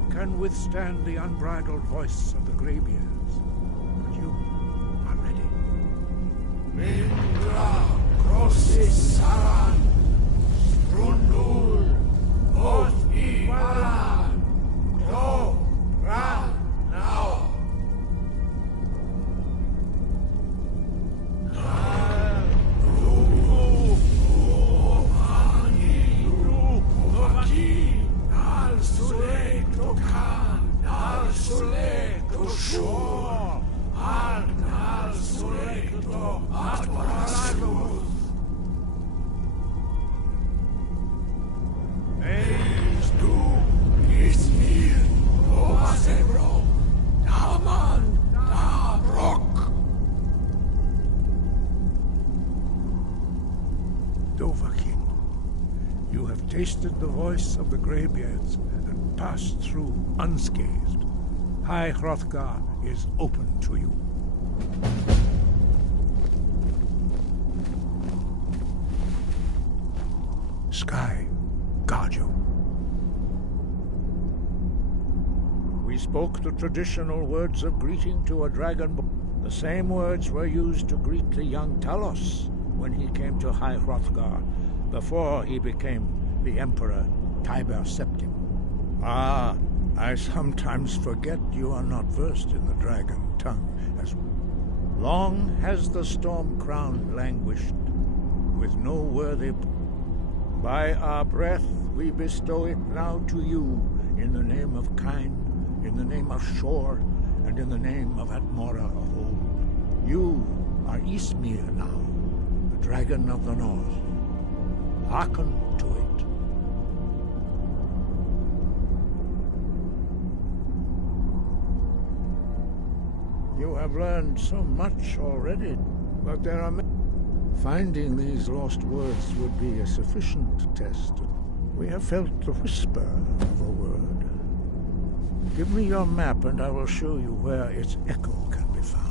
None can withstand the unbridled voice of the Greybeards. But you are ready. Mindra, Crossis, Saran, Grundul, Oth, Ibalan, Klo, Ran, Now. Dovahkiin, you have tasted the voice of the Greybeards and passed through unscathed. High Hrothgar is open to you. Sky, guard you. We spoke the traditional words of greeting to a dragon. The same words were used to greet the young Talos when he came to High Hrothgar, before he became the Emperor Tiber Septim. Ah, I sometimes forget you are not versed in the dragon tongue. As long has the storm crown languished, with no worthy. By our breath we bestow it now to you, in the name of Kyne, in the name of Shor, and in the name of Atmora of old. You are Ysmir now, the dragon of the north. Hearken to it. You have learned so much already, but there are many. Finding these lost words would be a sufficient test. We have felt the whisper of a word. Give me your map and I will show you where its echo can be found.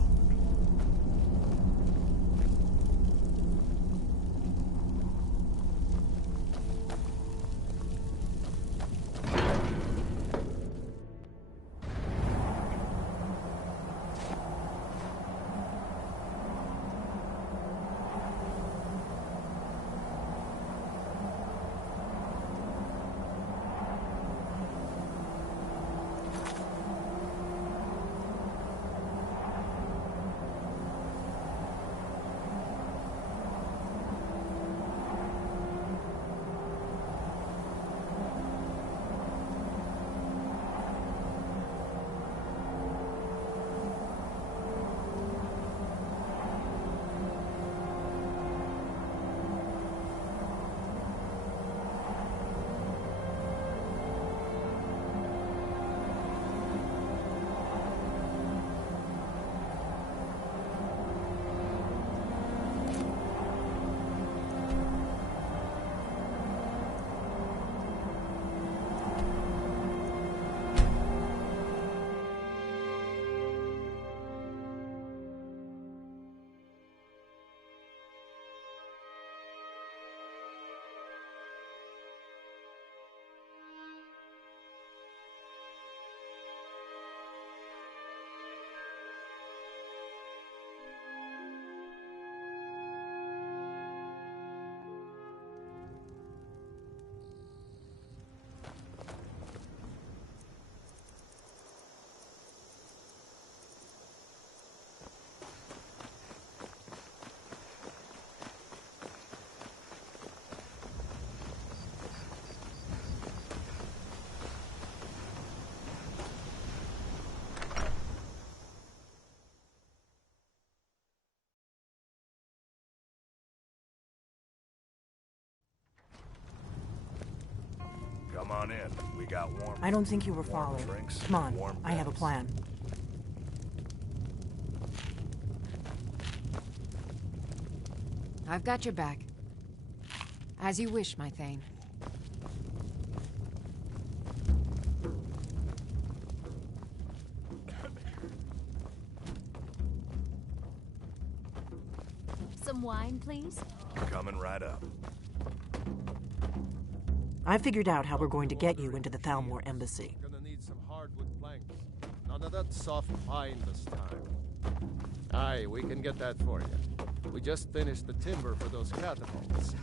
Come on in. We got warm. I don't think you were warm followed. drinks, Come on, warm I have a beds. plan. I've got your back. As you wish, my Thane. Some wine, please? Coming right up. I figured out how we're going to get you into the Thalmor embassy. Gonna need some hardwood planks. None of that soft pine this time. Aye, we can get that for you. We just finished the timber for those catapults.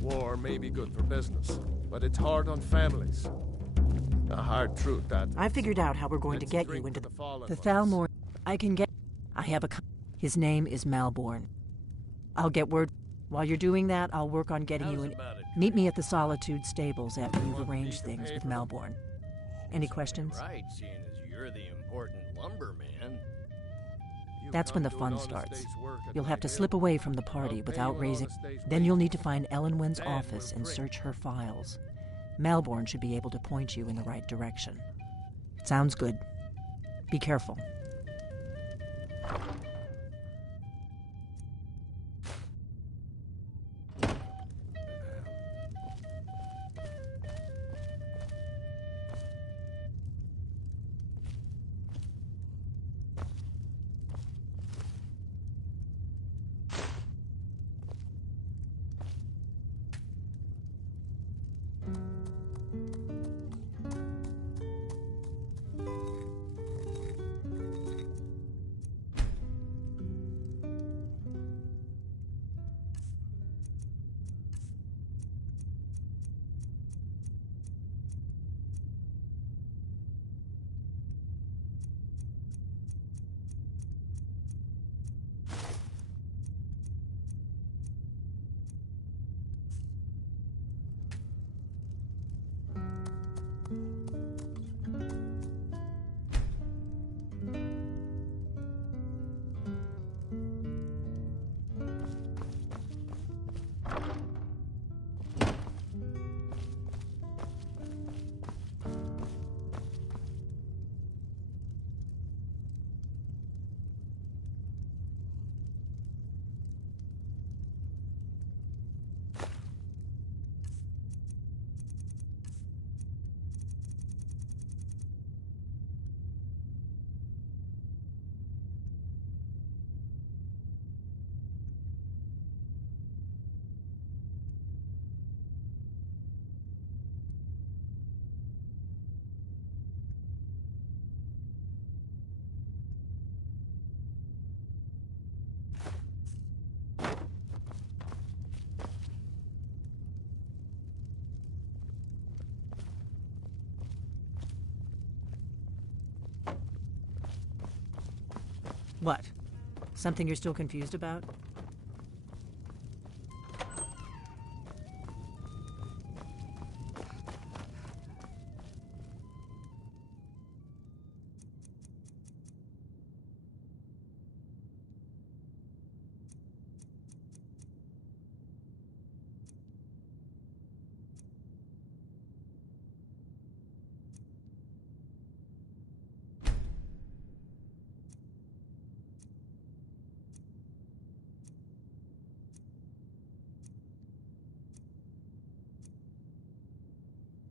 War may be good for business, but it's hard on families. The hard truth that I figured out how we're going to get you into the Thalmor. I can get... I have a... His name is Malborn. I'll get word... While you're doing that, I'll work on getting you in... Meet me at the Solitude stables after you've arranged things with Malborn. Any questions? Right, seeing as you're the important lumberman. That's when the fun starts. You'll have to slip away from the party without raising... Then you'll need to find Elenwen's office and search her files. Malborn should be able to point you in the right direction. Sounds good. Be careful. What? Something you're still confused about?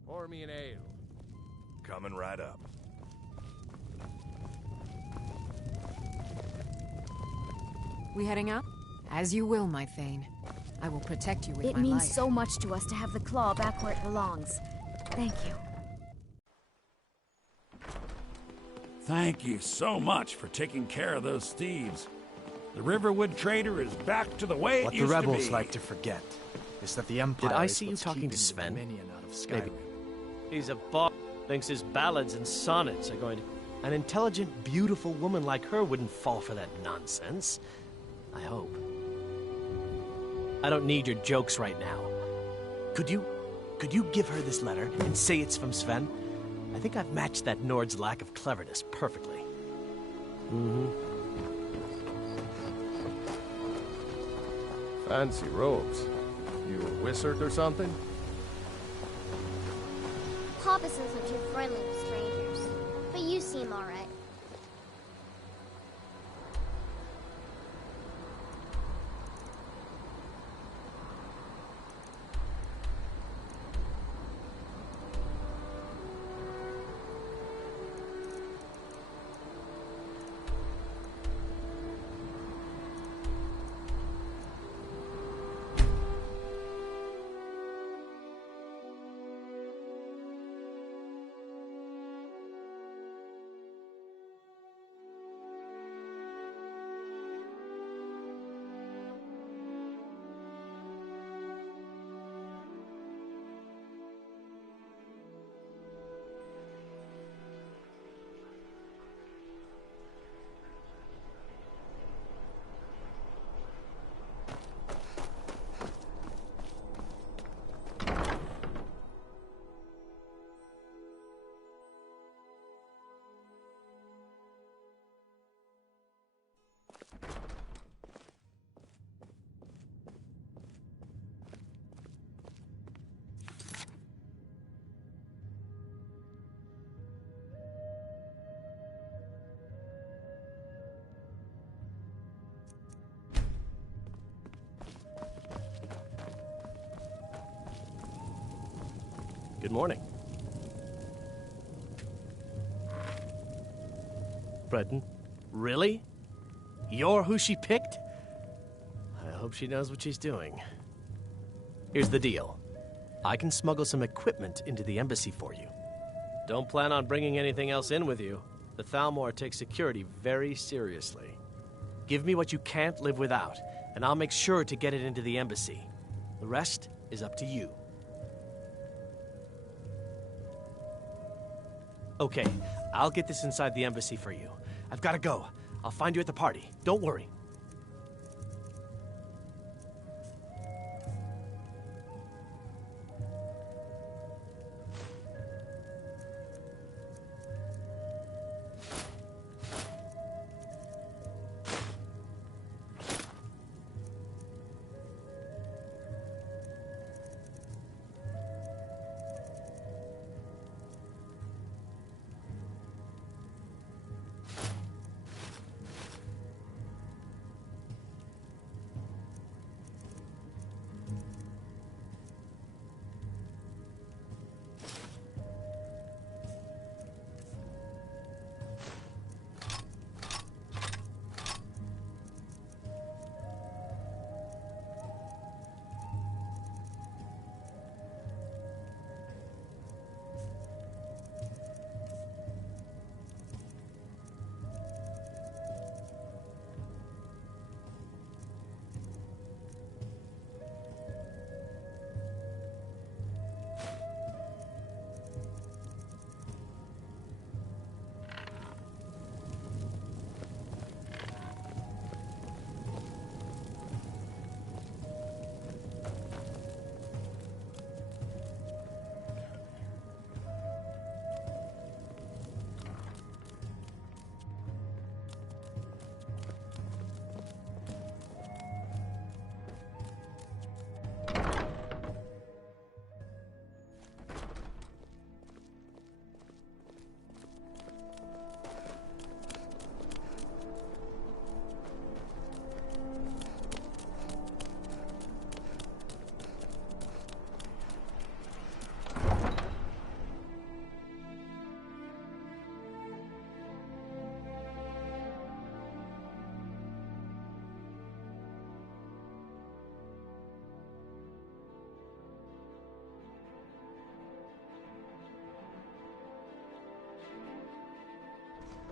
Pour me an ale. Coming right up. We heading out? As you will, my Thane. I will protect you with my life. It means so much to us to have the claw back where it belongs. Thank you. Thank you so much for taking care of those thieves. The Riverwood Trader is back to the way it What used the to be. rebels like to forget is that the Empire Did I is see you what's talking to keeping Sven? the Dominion out of Skyrim. Maybe. He's a boss. Thinks his ballads and sonnets are going to... An intelligent, beautiful woman like her wouldn't fall for that nonsense. I hope. I don't need your jokes right now. Could you give her this letter and say it's from Sven? I think I've matched that Nord's lack of cleverness perfectly. Fancy robes. You a wizard or something? Papa says I'm too friendly with strangers, but you seem alright. Good morning. Breton, really? You're who she picked? I hope she knows what she's doing. Here's the deal. I can smuggle some equipment into the embassy for you. Don't plan on bringing anything else in with you. The Thalmor takes security very seriously. Give me what you can't live without, and I'll make sure to get it into the embassy. The rest is up to you. Okay, I'll get this inside the embassy for you. I've got to go. I'll find you at the party. Don't worry.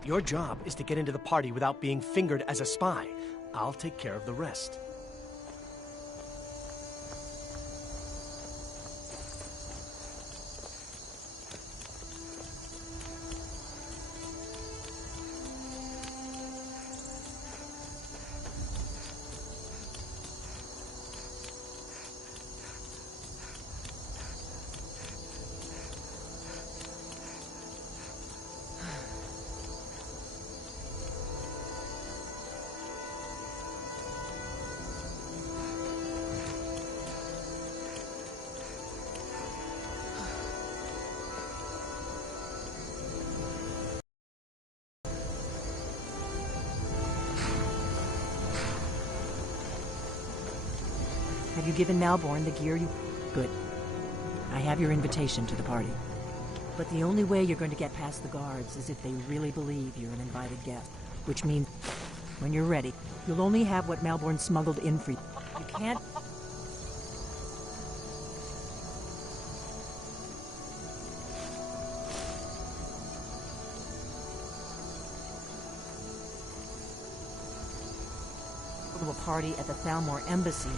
Your job is to get into the party without being fingered as a spy. I'll take care of the rest. Have you given Malborn the gear you... Good. I have your invitation to the party. But the only way you're going to get past the guards is if they really believe you're an invited guest. Which means, when you're ready, you'll only have what Malborn smuggled in for you. You can't... go to a party at the Thalmor embassy.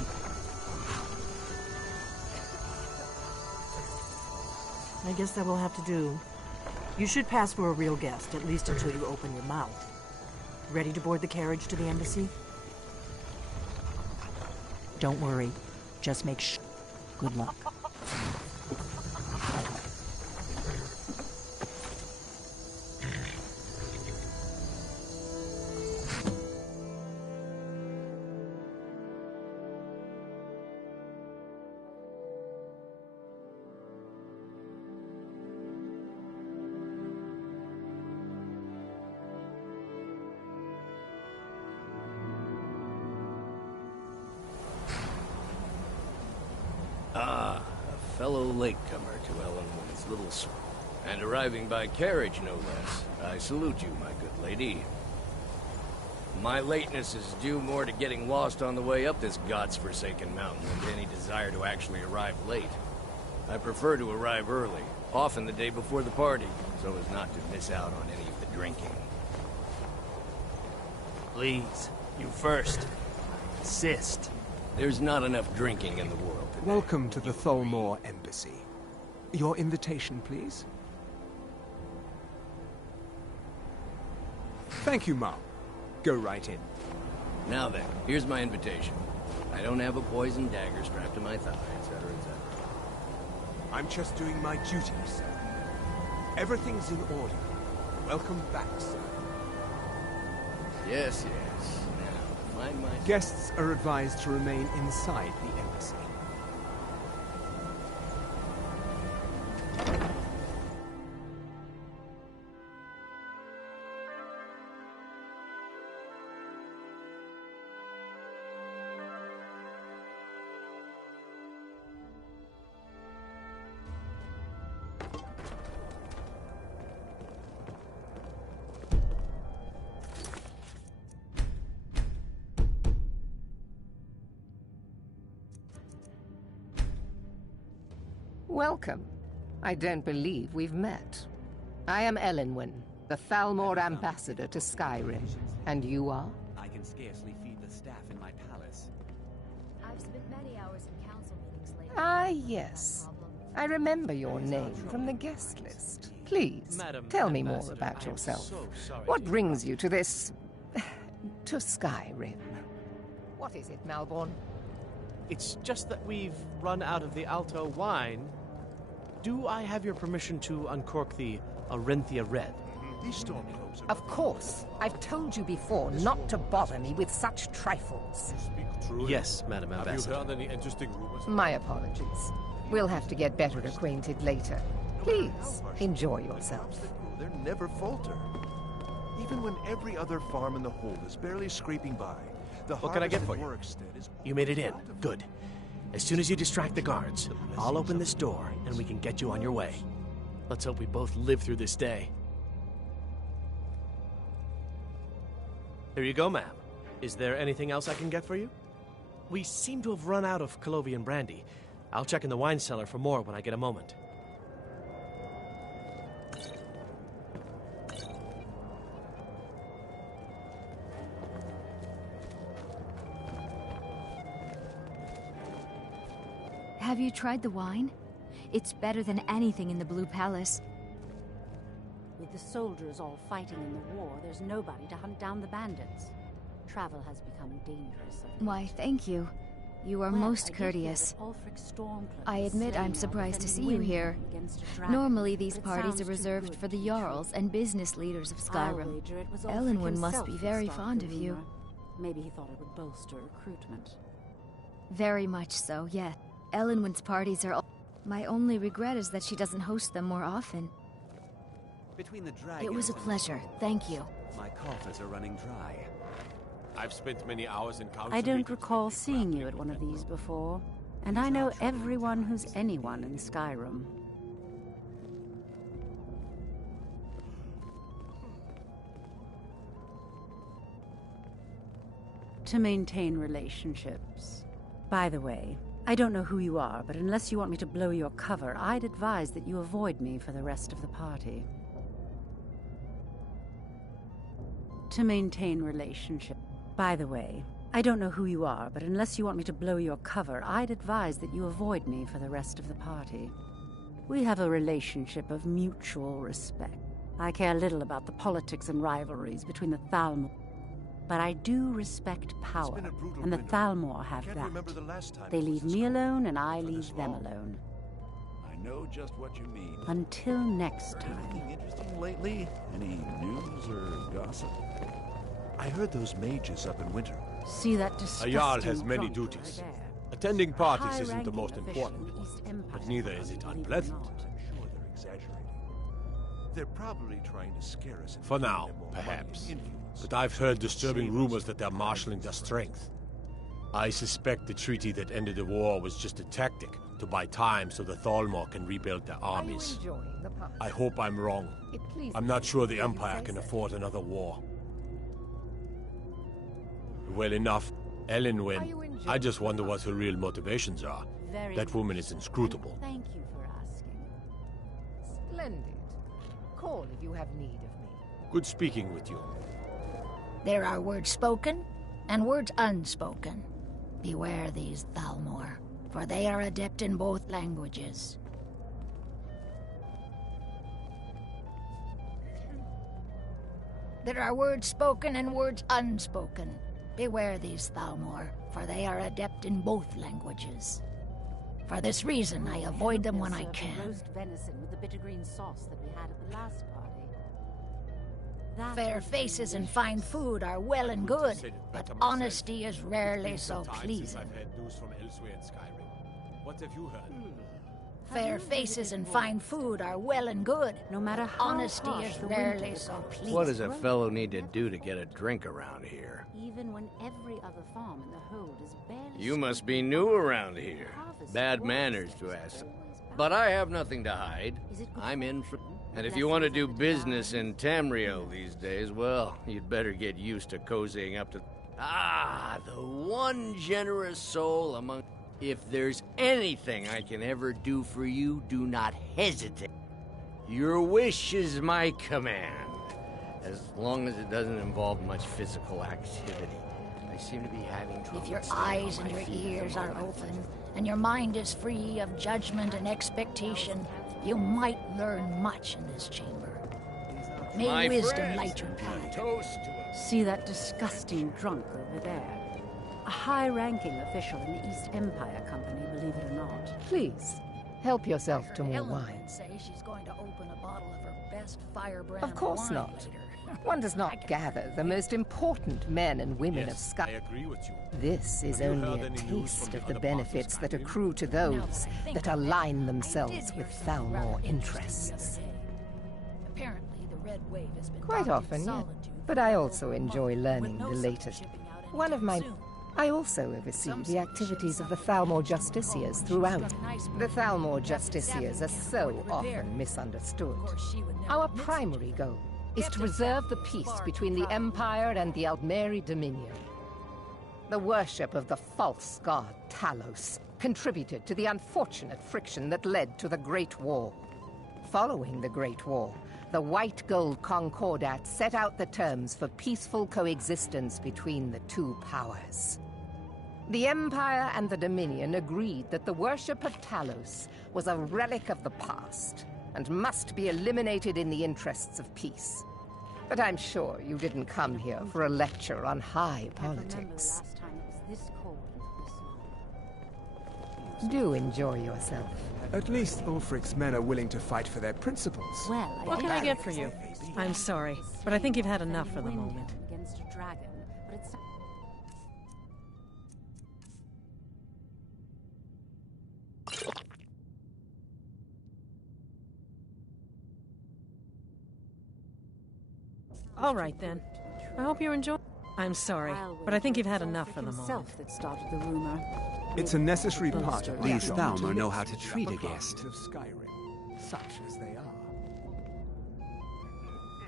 I guess that will have to do. You should pass for a real guest, at least until you open your mouth. Ready to board the carriage to the embassy? Don't worry. Just make good luck. Ah, a fellow latecomer to Ellenwood. this little... And arriving by carriage, no less. I salute you, my good lady. My lateness is due more to getting lost on the way up this god's-forsaken mountain than to any desire to actually arrive late. I prefer to arrive early, often the day before the party, so as not to miss out on any of the drinking. Please, you first. I insist. There's not enough drinking in the world today. Welcome to the Thalmor Embassy. Your invitation, please. Thank you, Mom. Go right in. Now then, here's my invitation. I don't have a poisoned dagger strapped to my thigh, etc., etc. I'm just doing my duty, sir. Everything's in order. Welcome back, sir. Yes, yes. Now, find my... Guests are advised to remain inside the embassy. Welcome. I don't believe we've met. I am Elenwen, the Thalmor ambassador to Skyrim. And you are? I can scarcely feed the staff in my palace. I've spent many hours in council meetings lately. Ah, yes. I remember your name from the guest list. Please, tell me more about yourself. What brings you to this... to Skyrim? What is it, Malborn? It's just that we've run out of the Alto wine. Do I have your permission to uncork the Arenthia Red? These stormcloaks are... Of course. I've told you before not to bother me with such trifles. Yes, Madam Ambassador. Have you heard any interesting rumors? My apologies. We'll have to get better acquainted later. Please, enjoy yourself. They never falter. Even when every other farm in the hold is barely scraping by, the what can I get for you? You made it in. Good. As soon as you distract the guards, I'll open this door and we can get you on your way. Let's hope we both live through this day. Here you go, ma'am. Is there anything else I can get for you? We seem to have run out of Colovian brandy. I'll check in the wine cellar for more when I get a moment. Have you tried the wine? It's better than anything in the Blue Palace. With the soldiers all fighting in the war, there's nobody to hunt down the bandits. Travel has become dangerous. Why, thank you. You are most courteous. I admit I'm surprised to see you here. Normally these parties are reserved for the Jarls and business leaders of Skyrim. Elenwen must be very fond of you. Maybe he thought it would bolster recruitment. Very much so, yeah. Elenwen's parties are... My only regret is that she doesn't host them more often. Between the dragons, it was a pleasure, thank you. My coffers are running dry. I've spent many hours in council. I don't recall seeing you at one of these before, and I know everyone who's anyone in Skyrim. To maintain relationships. By the way, I don't know who you are, but unless you want me to blow your cover, I'd advise that you avoid me for the rest of the party. To maintain relationship. By the way, I don't know who you are, but unless you want me to blow your cover, I'd advise that you avoid me for the rest of the party. We have a relationship of mutual respect. I care little about the politics and rivalries between the Thalmor. But I do respect power, and the Thalmor have that. They leave me alone, and I leave them alone. I know just what you mean. Until next time. Anything interesting lately? Any news or gossip? I heard those mages up in winter. See that disgusting A Jarl has many drunk duties. over there? Attending parties isn't the High-ranking most official important, in the East Empire. but neither is it Believe unpleasant. not. I'm sure they're exaggerating. They're probably trying to scare us. For now, perhaps. But I've heard disturbing rumors that they're marshalling their strength. I suspect the treaty that ended the war was just a tactic, to buy time so the Thalmor can rebuild their armies. I hope I'm wrong. I'm not sure the Empire can afford another war. Well enough, Elenwen. I just wonder what her real motivations are. That woman is inscrutable. Thank you for asking. Splendid. Call if you have need of me. Good speaking with you. There are words spoken and words unspoken. Beware these Thalmor, for they are adept in both languages. There are words spoken and words unspoken. Beware these Thalmor, for they are adept in both languages. For this reason, I avoid them when I can. Roast venison with the bitter green sauce that we had at the last party. Fair faces and fine food are well and good, but honesty is rarely so pleasing. I've had news from elsewhere in Skyrim. What have you heard? Fair faces and fine food are well and good. No matter how honesty is rarely so pleasing. What does a fellow need to do to get a drink around here? Even when every other farm in the hold is barely... You must be new around here. Bad manners to ask. But I have nothing to hide. I'm in for... And if you want to do business in Tamriel these days, well, you'd better get used to cozying up to... Ah, the one generous soul among... If there's anything I can ever do for you, do not hesitate. Your wish is my command. As long as it doesn't involve much physical activity. I seem to be having trouble. If your eyes and your ears are open, and your mind is free of judgment and expectation, you might learn much in this chamber. May My wisdom friends, light your path. Toast to us. See that disgusting drunk over there? A high-ranking official in the East Empire Company, believe it or not. Please, help yourself to more Ellen wine. would say she's going to open a bottle of her best firebrand Of course wine not. later. One does not gather the most important men and women of Sky. I agree with you. This is Have you only heard a any news taste from of the the other parts of benefits that Skyrim? accrue to those that align themselves with Thalmor interests. Apparently, the Red Wave has been Quite docked in often, yes. solitude But for I over also a enjoy month, learning with the no latest. shipping out One of my... anytime soon. I also oversee the activities of the Thalmor Justiciars throughout. The Thalmor Justiciars are so often misunderstood. Our primary goal is to preserve the peace between the Empire and the Aldmeri Dominion. The worship of the false god Talos contributed to the unfortunate friction that led to the Great War. Following the Great War, the White Gold Concordat set out the terms for peaceful coexistence between the two powers. The Empire and the Dominion agreed that the worship of Talos was a relic of the past and must be eliminated in the interests of peace. But I'm sure you didn't come here for a lecture on high politics. Last time it was this cold and this long. Do enjoy yourself. At least Ulfric's men are willing to fight for their principles. Well, What can I get for you? I'm sorry, but I think you've had enough for the moment. Against a dragon, but it's... All right, then. I hope you're enjoying... I'm sorry, but I think you've had enough for the moment. That started the rumor. It's a necessary part of These our job Thalmor know how to treat a upper guest. classes of Skyrim, such as they are.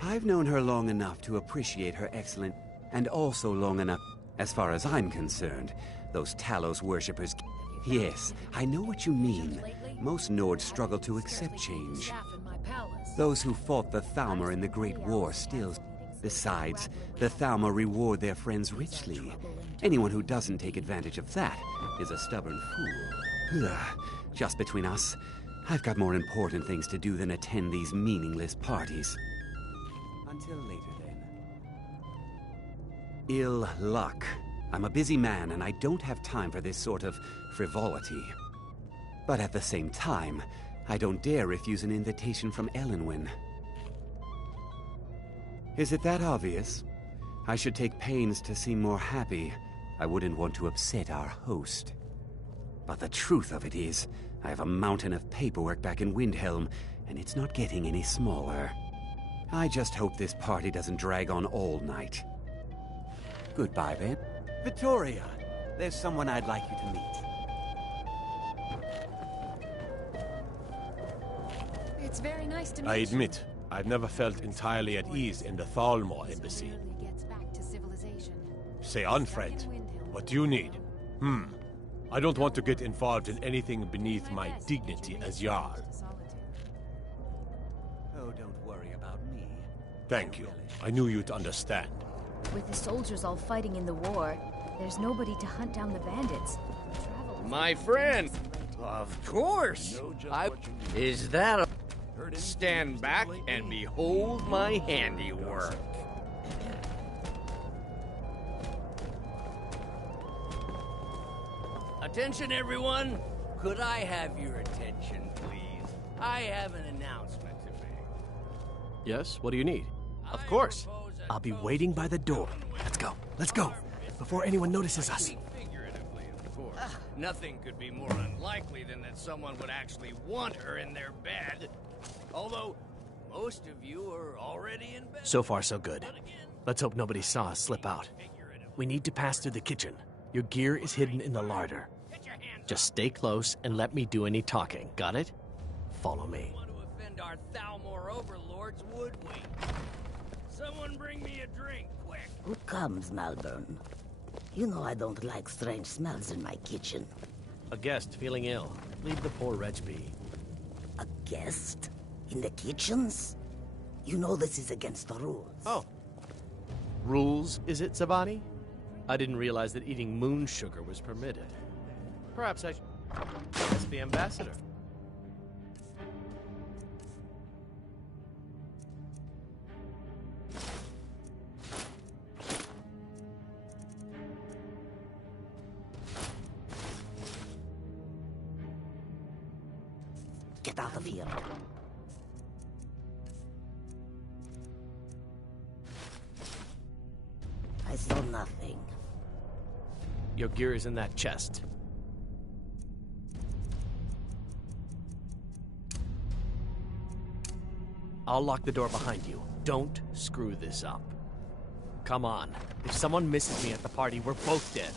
I've known her long enough to appreciate her excellent, and also long enough, as far as I'm concerned, those Talos worshippers... Yes, I know what you mean. Most Nords struggle to accept change. Those who fought the Thalmor in the Great War still... Besides, the Thalmor reward their friends richly. Anyone who doesn't take advantage of that is a stubborn fool. Ugh. Just between us, I've got more important things to do than attend these meaningless parties. Until later, then. Ill luck. I'm a busy man, and I don't have time for this sort of frivolity. But at the same time, I don't dare refuse an invitation from Elenwen. Is it that obvious? I should take pains to seem more happy. I wouldn't want to upset our host. But the truth of it is, I have a mountain of paperwork back in Windhelm, and it's not getting any smaller. I just hope this party doesn't drag on all night. Goodbye, then. Vittoria, there's someone I'd like you to meet. It's very nice to meet I admit, I've never felt entirely at ease in the Thalmor embassy. Gets back to civilization. Say on, friend. What do you need? I don't want to get involved in anything beneath my dignity as Jarl. Oh, don't worry about me. Thank you. I knew you'd understand. With the soldiers all fighting in the war, there's nobody to hunt down the bandits. My friend! Of course! Is that a... Stand back and behold my handiwork. Attention, everyone! Could I have your attention, please? I have an announcement to make. Yes? What do you need? Of course. I'll be waiting by the door. Let's go. Let's go. Before anyone notices us. Figuratively, of course. Nothing could be more unlikely than that someone would actually want her in their bed. Although, most of you are already in bed. So far, so good. Let's hope nobody saw us slip out. We need to pass through the kitchen. Your gear is hidden in the larder. Just stay close and let me do any talking. Got it? Follow me. Want to offend our Thalmor overlords, would we? Someone bring me a drink, quick. Who comes, Malborn? You know I don't like strange smells in my kitchen. A guest feeling ill. Leave the poor wretch be. A guest? In the kitchens? You know this is against the rules. Oh. Rules, is it, Zabani? I didn't realize that eating moon sugar was permitted. Perhaps I should ask the ambassador. Get out of here. I saw nothing. Your gear is in that chest. I'll lock the door behind you. Don't screw this up. Come on. If someone misses me at the party, we're both dead.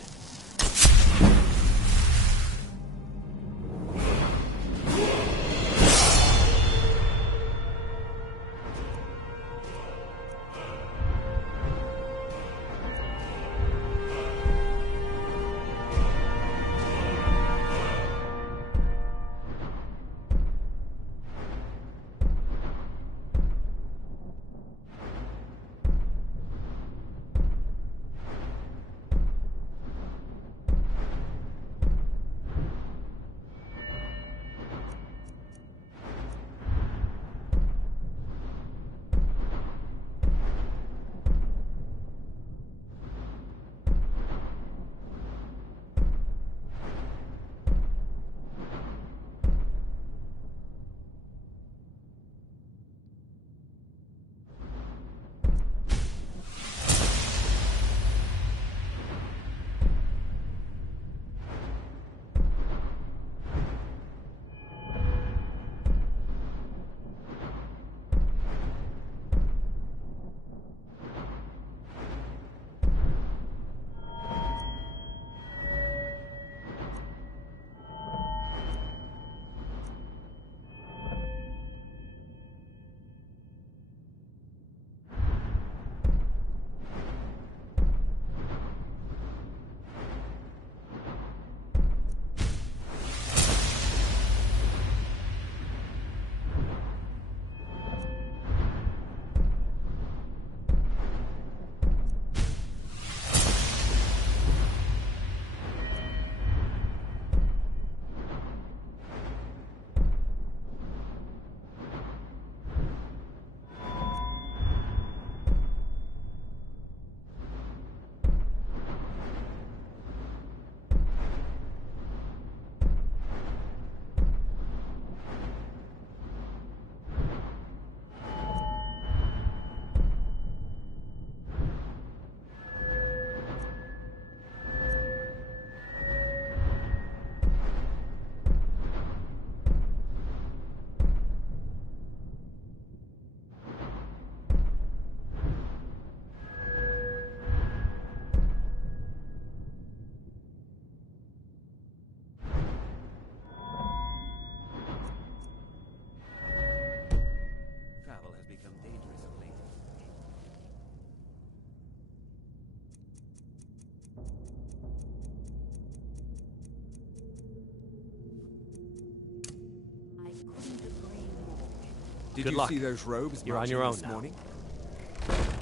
Did Good you luck. see those robes You're on marching your own this now. morning?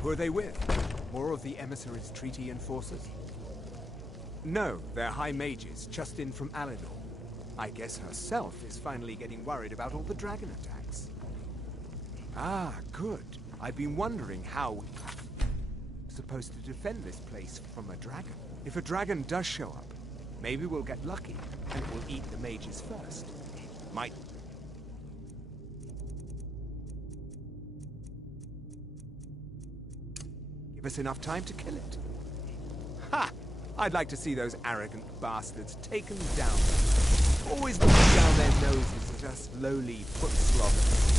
Who are they with? More of the emissaries' treaty enforcers? No, they're high mages, just in from Alinor. I guess herself is finally getting worried about all the dragon attacks. Ah, good. I've been wondering how we're supposed to defend this place from a dragon. If a dragon does show up, maybe we'll get lucky, and it will eat the mages first. Might... give us enough time to kill it. Ha! I'd like to see those arrogant bastards taken down. Always looking down their noses at us lowly foot sloggers.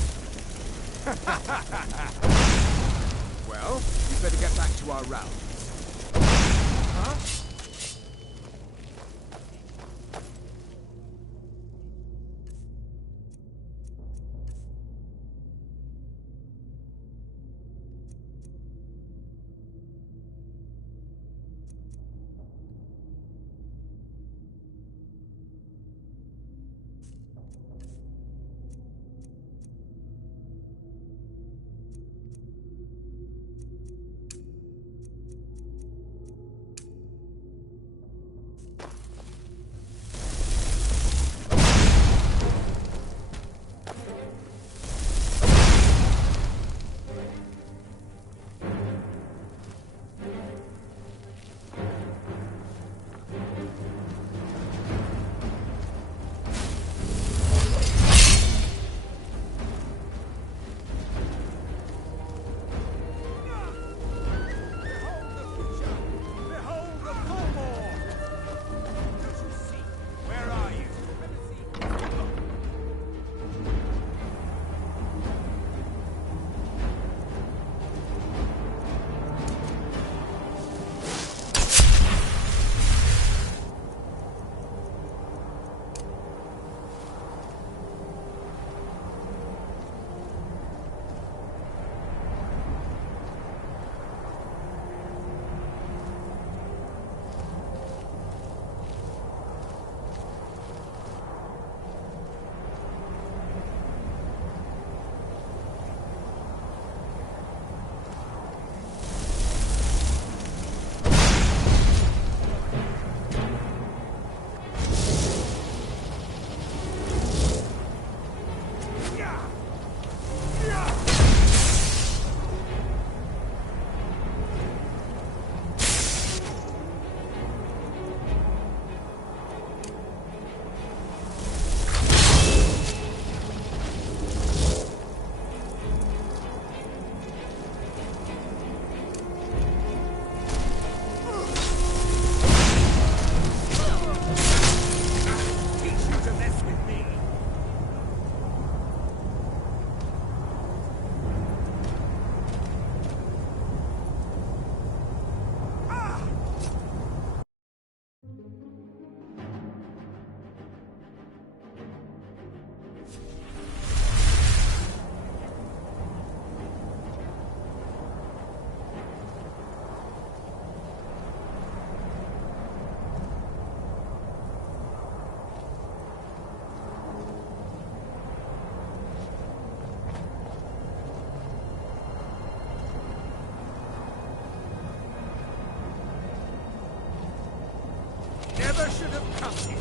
Well, we better get back to our rounds. Huh? Never should have come here.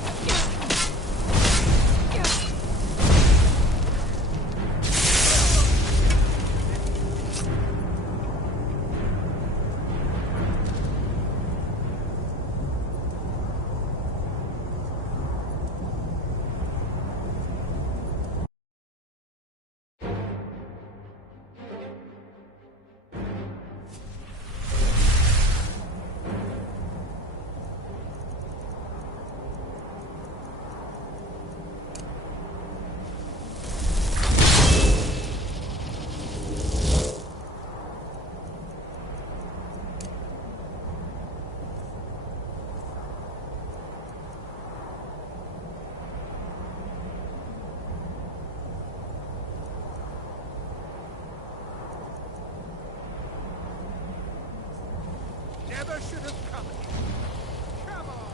Never should have come here. Come on!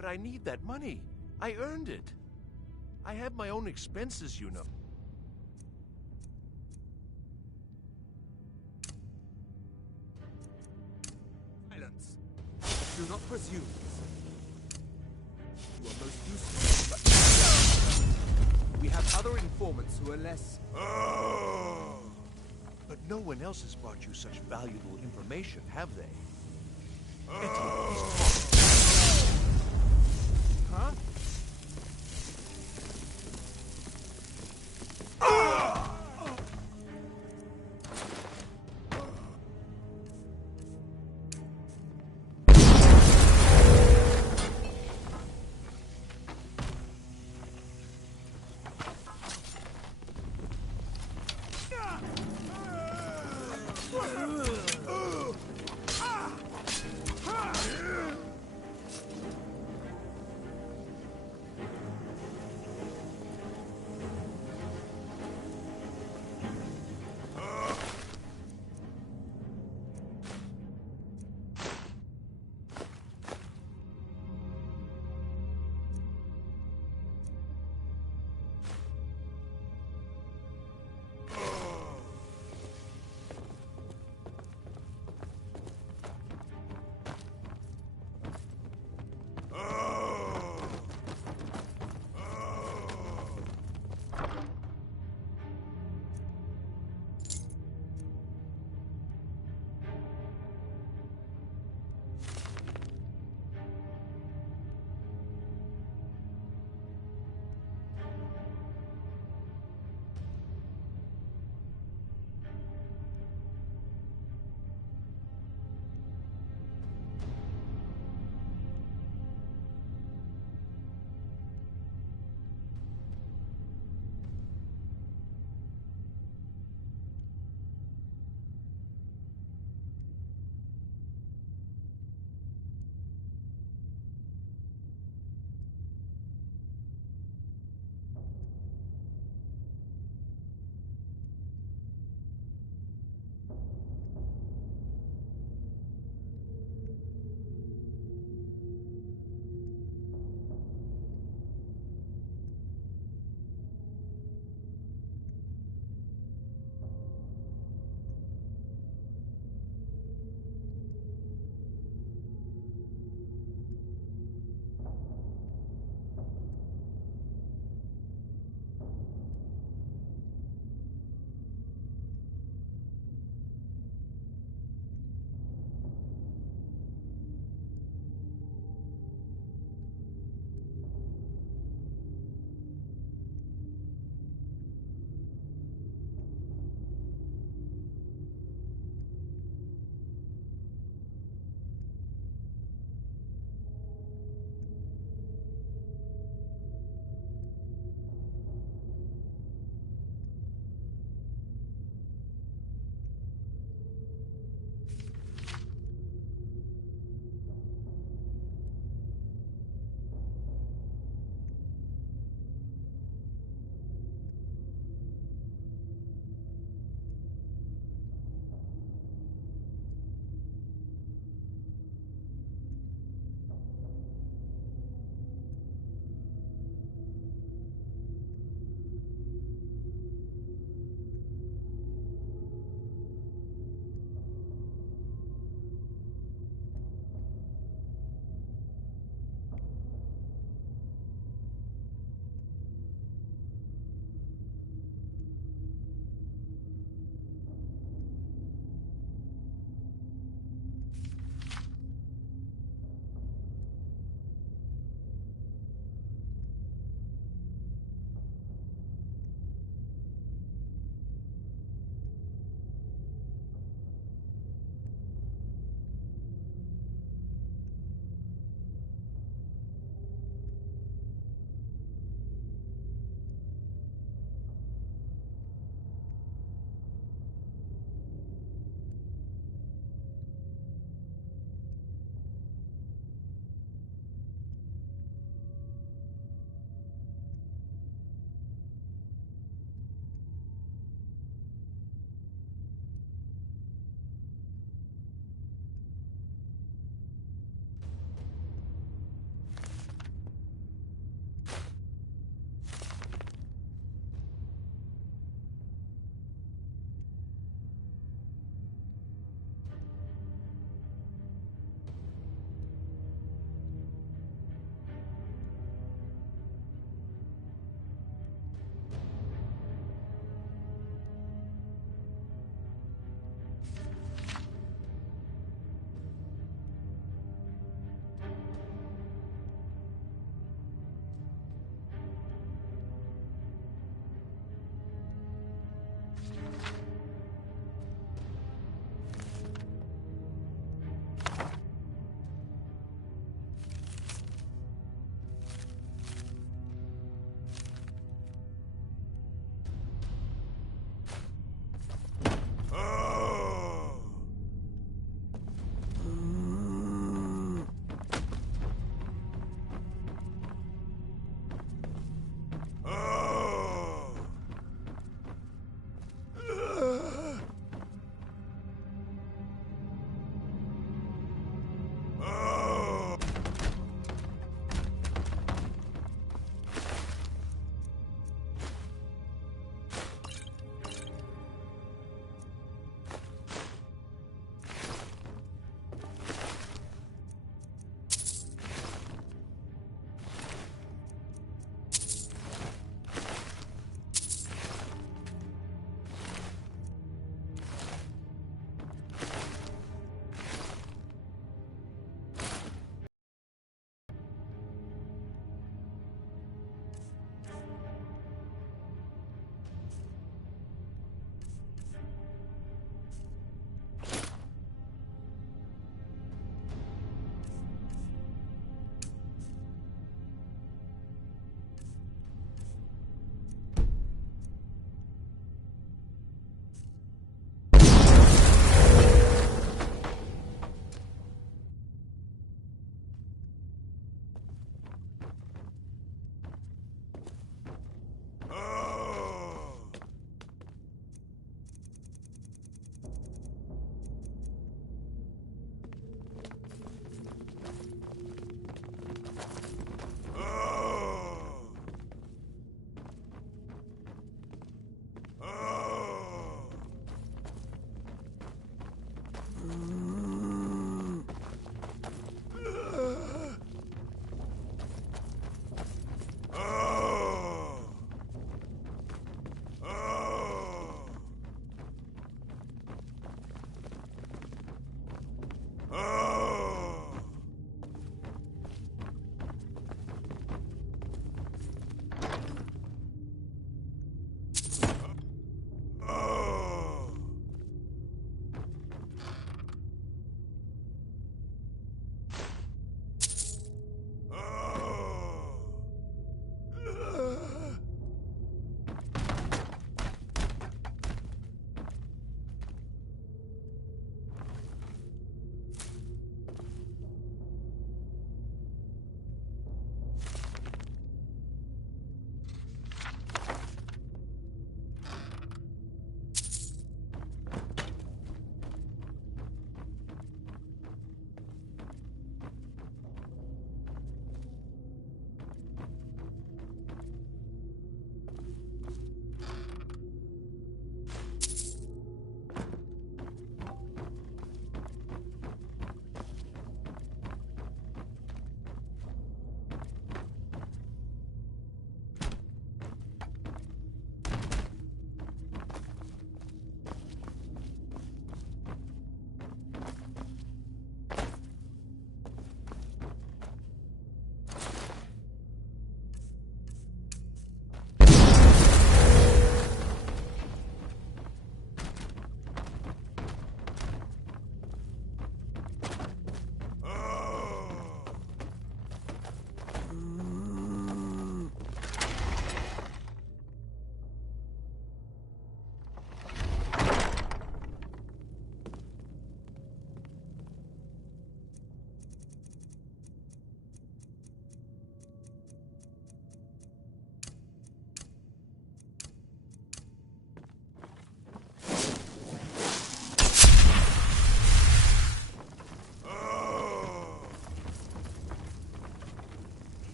But I need that money. I earned it. I have my own expenses, you know. Silence. Do not presume. You are most useful, but we have other informants who are less. But no one else has brought you such valuable information, have they? Huh?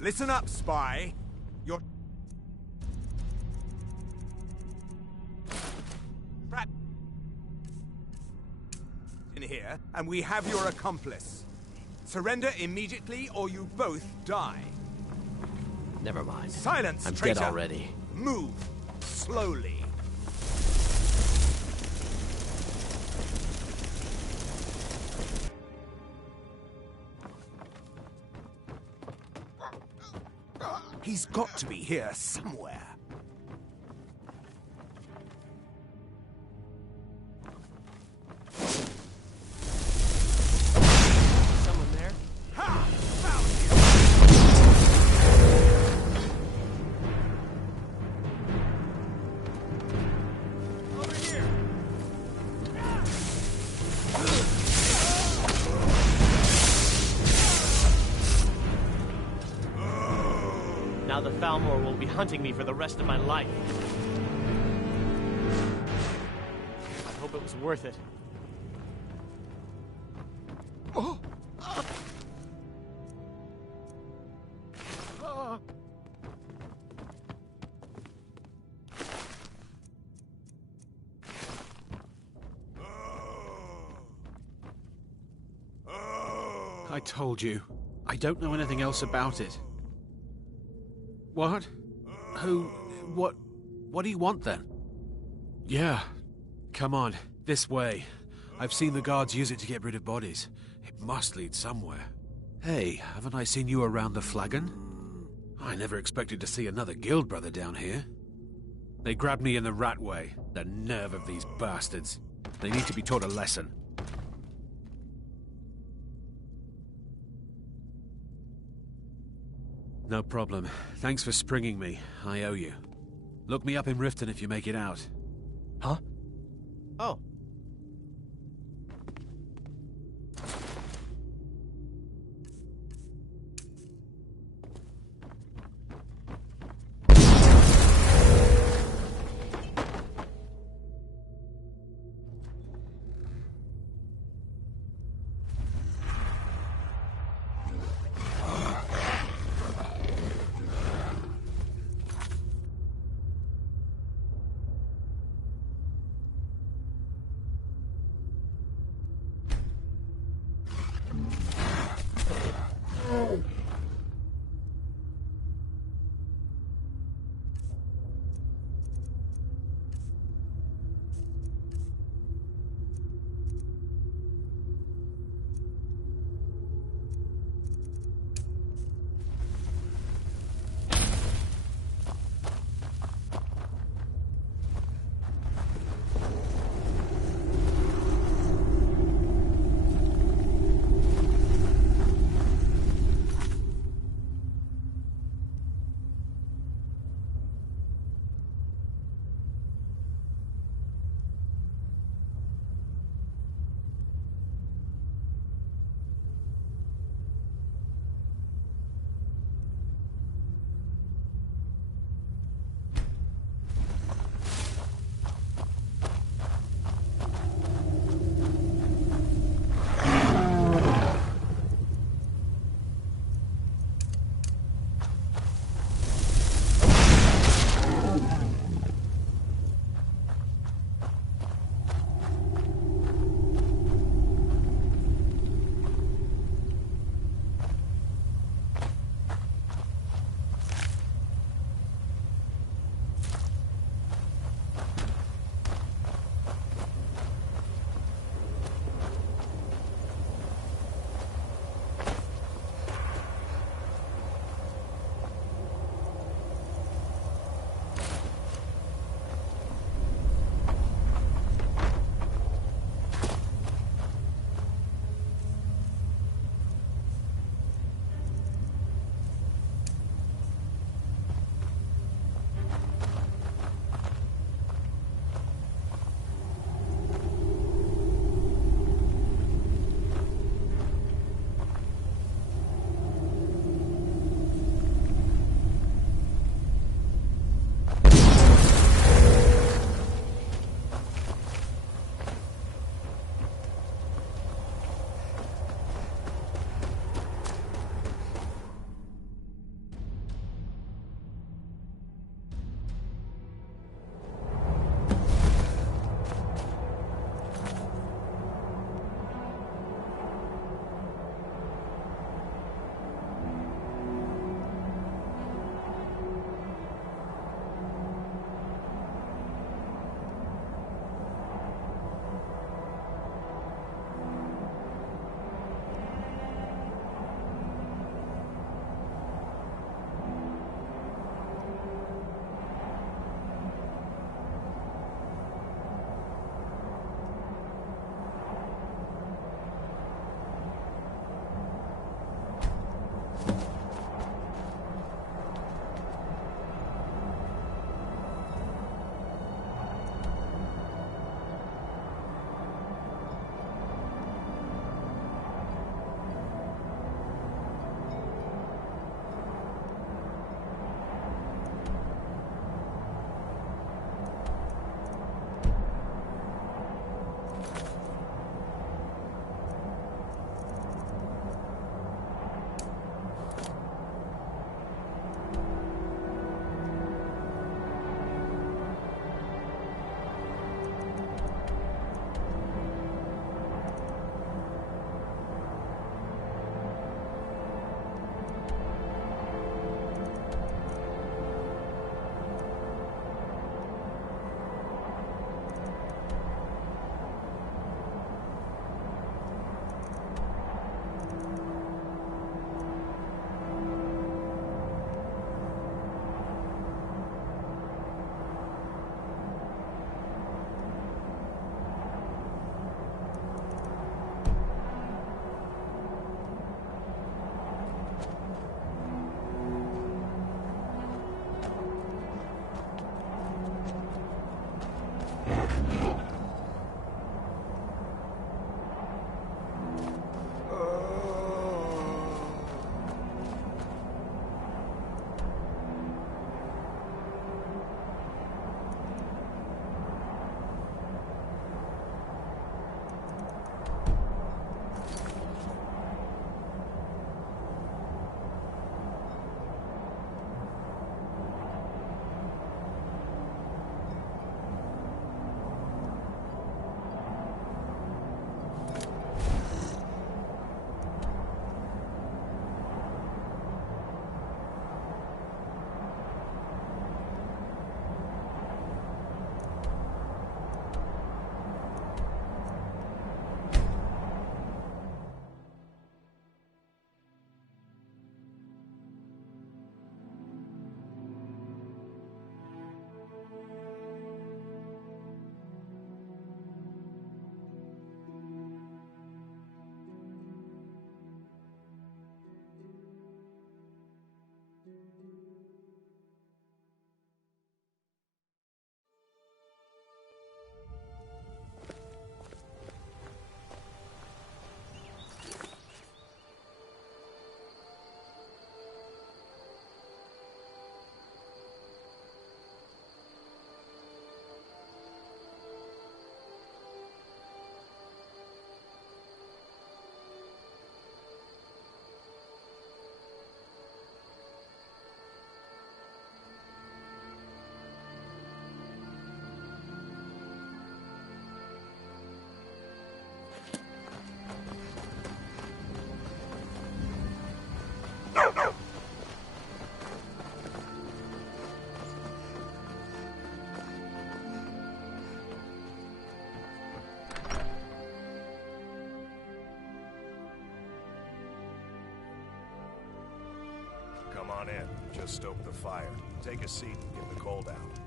Listen up, spy. You're trapped in here, and we have your accomplice. Surrender immediately, or you both die. Never mind. Silence, I'm traitor. dead already. Move slowly. He's got to be here somewhere. Someone there? Ha! Found you! Over here! Now the Thalmor will be hunting me for the rest of my life. I hope it was worth it. Oh! I told you. I don't know anything else about it. What? Who? What do you want then? Yeah. Come on, this way. I've seen the guards use it to get rid of bodies. It must lead somewhere. Hey, haven't I seen you around the flagon? I never expected to see another guild brother down here. They grabbed me in the rat way. The nerve of these bastards. They need to be taught a lesson. No problem. Thanks for springing me. I owe you. Look me up in Riften if you make it out. Huh? Oh. on in. Just stoke the fire. Take a seat and get the cold out.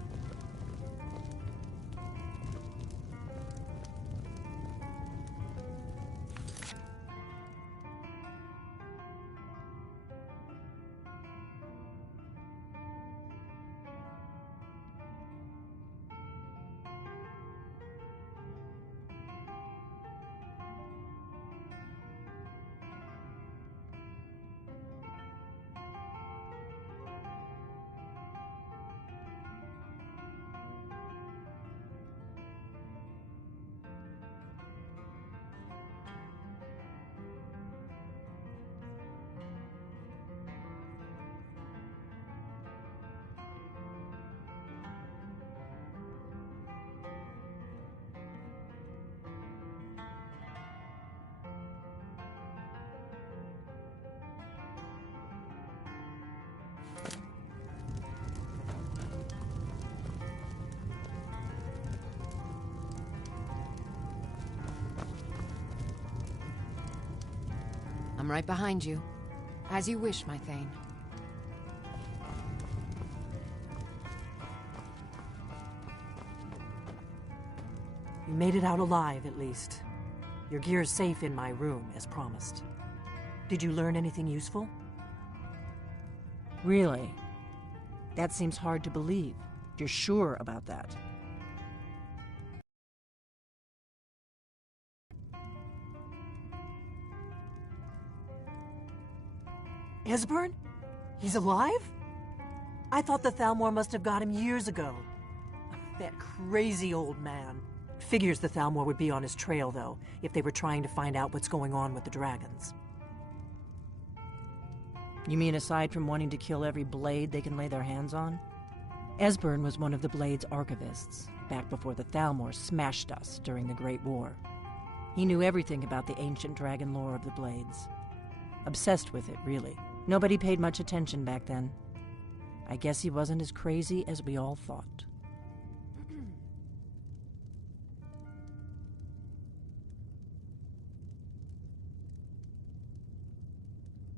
I'm right behind you. As you wish, my Thane. You made it out alive, at least. Your gear's safe in my room, as promised. Did you learn anything useful? Really? That seems hard to believe. You're sure about that? Esbern? He's alive? I thought the Thalmor must have got him years ago. That crazy old man. Figures the Thalmor would be on his trail, though, if they were trying to find out what's going on with the dragons. You mean aside from wanting to kill every blade they can lay their hands on? Esbern was one of the Blade's archivists, back before the Thalmor smashed us during the Great War. He knew everything about the ancient dragon lore of the Blades. Obsessed with it, really. Nobody paid much attention back then. I guess he wasn't as crazy as we all thought.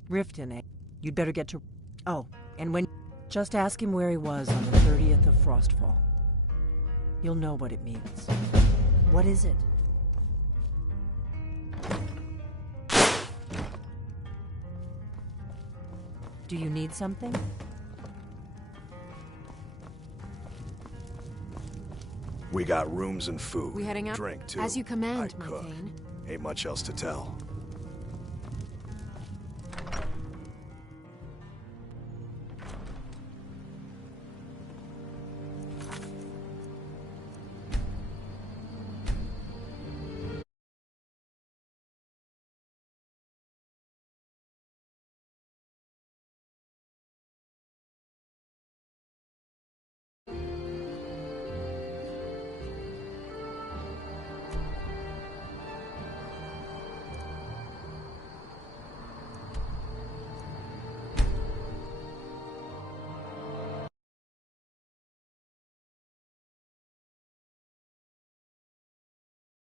Riften, eh? You'd better get to... Oh, and when... Just ask him where he was on the 30th of Frostfall. You'll know what it means. What is it? Do you need something? We got rooms and food. We heading out? Drink, too. As you command, I my cook. Thane. Ain't much else to tell.